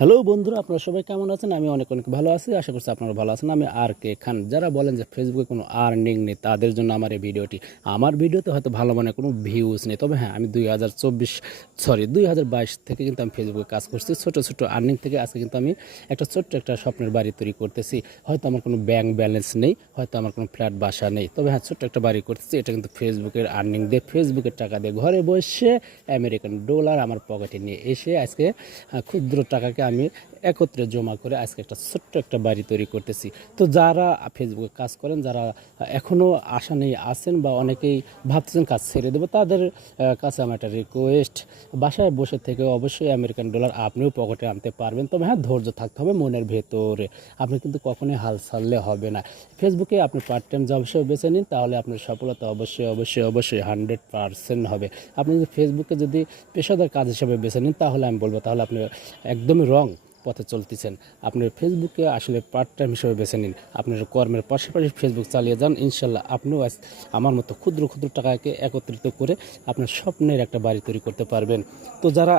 Hello বন্ধুরা, আপনারা সবাই কেমন আছেন? আমি অনেক অনেক ভালো আছি, আশা করছি আপনারা ভালো আছেন। আমি আর কে খান। যারা বলেন যে ফেসবুকে কোনো আর্নিং নেই, তাদের জন্য আমার এই ভিডিওটি। আমার ভিডিওতে হয়তো ভালো মানে কোনো ভিউজ নেই, তবে হ্যাঁ, আমি 2022 থেকে কিন্তু আমি ফেসবুকে কাজ করছি। ছোটো ছোটো আর্নিং থেকে আজকে কিন্তু আমি একটা ছোট্ট একটা স্বপ্নের বাড়ি তৈরি করতেছি। হয়তো আমার কোনো ব্যাংক ব্যালেন্স নেই, হয়তো আমার কোনো ফ্ল্যাট বাসা নেই, তবে হ্যাঁ, ছোট্ট একটা বাড়ি করতেছি। এটা কিন্তু ফেসবুকের আর্নিং দিয়ে, ফেসবুকের টাকা দিয়ে, ঘরে বসে আমেরিকান ডলার আমার পকেটে নিয়ে এসে আজকে ক্ষুদ্র টাকাকে আমি একত্রে জমা করে আজকে একটা ছোট্ট একটা বাড়ি তৈরি করতেছি। তো যারা ফেসবুকে কাজ করেন, যারা এখনও আশা নেই আছেন বা অনেকেই ভাবতেছেন কাজ ছেড়ে দেবো, তাদের কাছে আমার একটা রিকোয়েস্ট, বাসায় বসে থেকে অবশ্যই আমেরিকান ডলার আপনিও পকেটে আনতে পারবেন। তবে হ্যাঁ, ধৈর্য থাকতে হবে মনের ভেতরে। আপনি কিন্তু কখনোই হাল ছাড়লে হবে না। ফেসবুকে আপনি পার্ট টাইম জব হিসেবে বেছে নিন, তাহলে আপনার সফলতা অবশ্যই অবশ্যই অবশ্যই 100% হবে। আপনি যদি ফেসবুকে যদি পেশাদার কাজ হিসেবে বেছে নিন, তাহলে আমি বলবো তাহলে আপনি একদমই রং পথে চলতেছেন। আপনি ফেসবুকে আসলে পার্ট টাইম হিসেবে বেছে নিন, আপনার কর্মের পাশাপাশি ফেসবুক চালিয়ে যান। ইনশাল্লাহ আপনিও আমার মতো ক্ষুদ্র ক্ষুদ্র টাকাকে একত্রিত করে আপনার স্বপ্নের একটা বাড়ি তৈরি করতে পারবেন। তো যারা